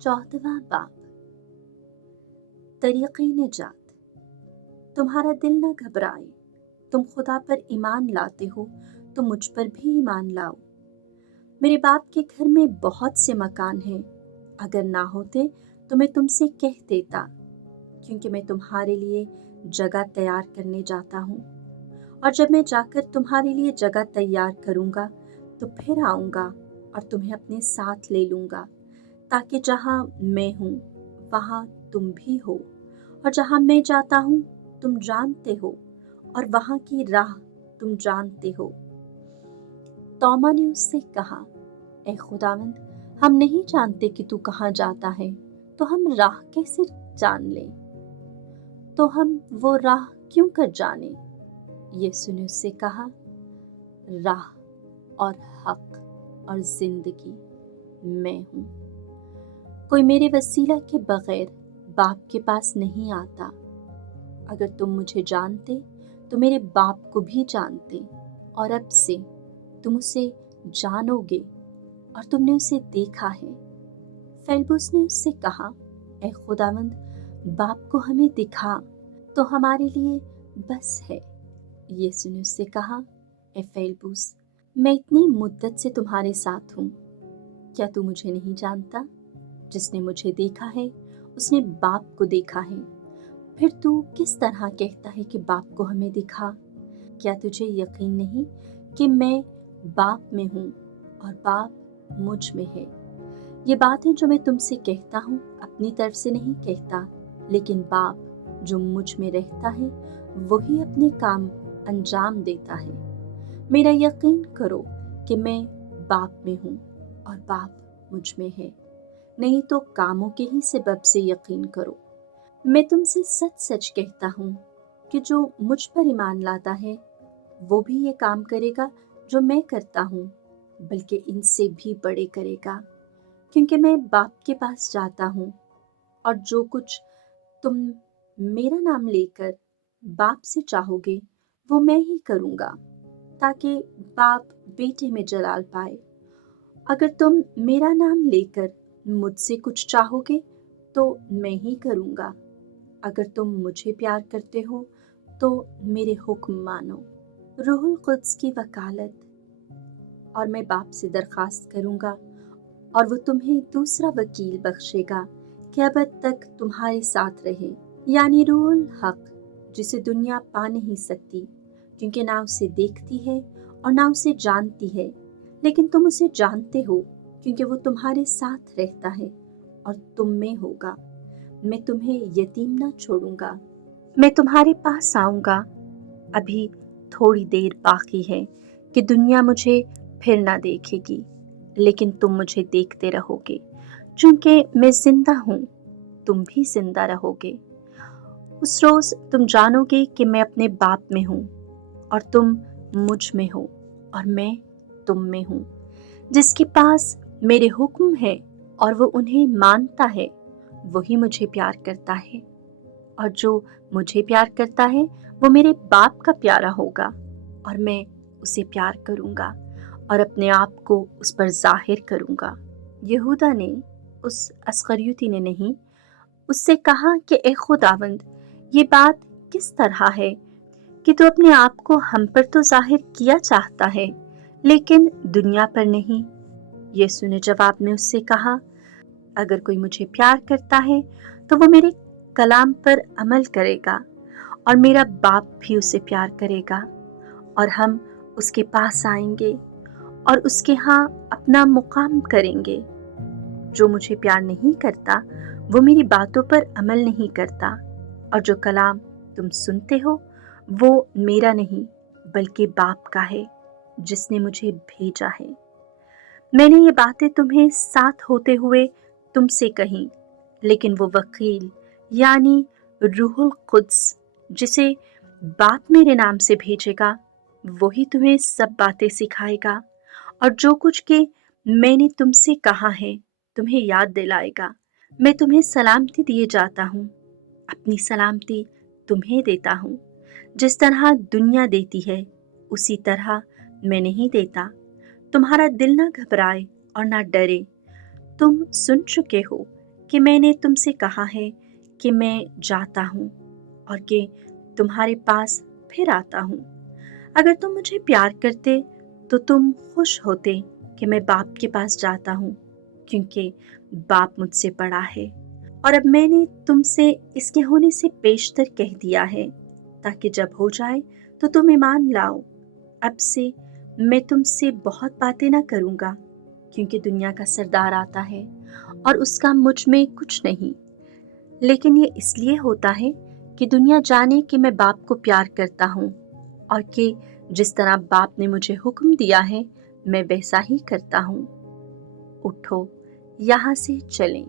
14वां बाब। तरीक़े निजात। तुम्हारा दिल न घबराए, तुम खुदा पर ईमान लाते हो तो मुझ पर भी ईमान लाओ। मेरे बाप के घर में बहुत से मकान हैं, अगर ना होते तो मैं तुमसे कह देता, क्योंकि मैं तुम्हारे लिए जगह तैयार करने जाता हूँ। और जब मैं जाकर तुम्हारे लिए जगह तैयार करूँगा तो फिर आऊँगा और तुम्हें अपने साथ ले लूँगा, ताकि जहाँ मैं हूँ वहाँ तुम भी हो, और जहाँ मैं जाता हूँ तुम जानते हो, और वहाँ की राह तुम जानते हो। तोमा ने उससे कहा, ए खुदावंद, हम नहीं जानते कि तू कहाँ जाता है, तो हम राह कैसे जान लें? तो हम वो राह क्यों कर जाने? यीशु ने उससे कहा, राह और हक और जिंदगी मैं हूँ। कोई मेरे वसीला के बगैर बाप के पास नहीं आता। अगर तुम मुझे जानते तो मेरे बाप को भी जानते, और अब से तुम उसे जानोगे और तुमने उसे देखा है। फेलबुस ने उससे कहा, ए खुदावंद, बाप को हमें दिखा तो हमारे लिए बस है। यीशु ने उससे कहा, ए फेलबुस, मैं इतनी मुद्दत से तुम्हारे साथ हूँ, क्या तू मुझे नहीं जानता? जिसने मुझे देखा है उसने बाप को देखा है। फिर तू किस तरह कहता है कि बाप को हमें दिखा? क्या तुझे यकीन नहीं कि मैं बाप में हूँ और बाप मुझ में है? ये बातें जो मैं तुमसे कहता हूँ अपनी तरफ से नहीं कहता, लेकिन बाप जो मुझ में रहता है वही अपने काम अंजाम देता है। मेरा यकीन करो कि मैं बाप में हूँ और बाप मुझ में है, नहीं तो कामों के ही सबब से यकीन करो। मैं तुमसे सच सच कहता हूँ कि जो मुझ पर ईमान लाता है वो भी ये काम करेगा जो मैं करता हूँ, बल्कि इनसे भी बड़े करेगा, क्योंकि मैं बाप के पास जाता हूँ। और जो कुछ तुम मेरा नाम लेकर बाप से चाहोगे वो मैं ही करूँगा, ताकि बाप बेटे में जलाल पाए। अगर तुम मेरा नाम लेकर मुझसे कुछ चाहोगे तो मैं ही करूँगा। अगर तुम मुझे प्यार करते हो तो मेरे हुक्म मानो। रूहुल कुद्स की वकालत। और मैं बाप से दरखास्त करूँगा और वो तुम्हें दूसरा वकील बख्शेगा कि अबद तक तुम्हारे साथ रहे, यानी रूहुल हक, जिसे दुनिया पा नहीं सकती, क्योंकि ना उसे देखती है और ना उसे जानती है, लेकिन तुम उसे जानते हो क्योंकि वो तुम्हारे साथ रहता है और तुम में होगा। मैं तुम्हें यतीम ना छोड़ूंगा। मैं तुम्हारे पास आऊँगा। अभी थोड़ी देर बाकी है कि दुनिया मुझे फिर ना देखेगी, लेकिन तुम मुझे देखते रहोगे। चूंकि मैं जिंदा हूँ, तुम भी जिंदा रहोगे। उस रोज तुम जानोगे कि मैं अपने बाप में हूँ और तुम मुझ में हो और मैं तुम में हूँ। जिसके पास मेरे हुक्म है और वो उन्हें मानता है, वही मुझे प्यार करता है, और जो मुझे प्यार करता है वो मेरे बाप का प्यारा होगा, और मैं उसे प्यार करूँगा और अपने आप को उस पर जाहिर करूँगा। यहूदा ने, उस अस्करियुती ने नहीं, उससे कहा कि ए खुदावंद, ये बात किस तरह है कि तू अपने आप को हम पर तो जाहिर किया चाहता है, लेकिन दुनिया पर नहीं? यीशु ने जवाब में उससे कहा, अगर कोई मुझे प्यार करता है तो वो मेरे कलाम पर अमल करेगा, और मेरा बाप भी उसे प्यार करेगा, और हम उसके पास आएंगे और उसके यहाँ अपना मुकाम करेंगे। जो मुझे प्यार नहीं करता वो मेरी बातों पर अमल नहीं करता, और जो कलाम तुम सुनते हो वो मेरा नहीं बल्कि बाप का है जिसने मुझे भेजा है। मैंने ये बातें तुम्हें साथ होते हुए तुमसे कही, लेकिन वो वकील यानी रूहुल कुद्स जिसे बाप मेरे नाम से भेजेगा, वही तुम्हें सब बातें सिखाएगा और जो कुछ के मैंने तुमसे कहा है तुम्हें याद दिलाएगा। मैं तुम्हें सलामती दिए जाता हूँ, अपनी सलामती तुम्हें देता हूँ। जिस तरह दुनिया देती है उसी तरह मैं नहीं देता। तुम्हारा दिल ना घबराए और ना डरे। तुम सुन चुके हो کہ میں نے تم سے کہا ہے کہ میں جاتا ہوں اور کہ تمہارے پاس پھر آتا ہوں۔ اگر تم مجھے پیار کرتے تو تم خوش ہوتے کہ میں باپ کے پاس جاتا ہوں، کیونکہ باپ مجھ سے بڑا ہے، اور اب میں نے تم سے اس کے ہونے سے پیشتر کہہ دیا ہے، تاکہ جب ہو جائے تو تم ایمان لاؤ۔ اب سے میں تم سے بہت باتیں نہ کروں گا، کیونکہ دنیا کا سردار آتا ہے اور اس کا مجھ میں کچھ نہیں، لیکن یہ اس لیے ہوتا ہے کہ دنیا جانے کہ میں باپ کو پیار کرتا ہوں، اور کہ جس طرح باپ نے مجھے حکم دیا ہے میں ویسا ہی کرتا ہوں۔ اٹھو، یہاں سے چلیں۔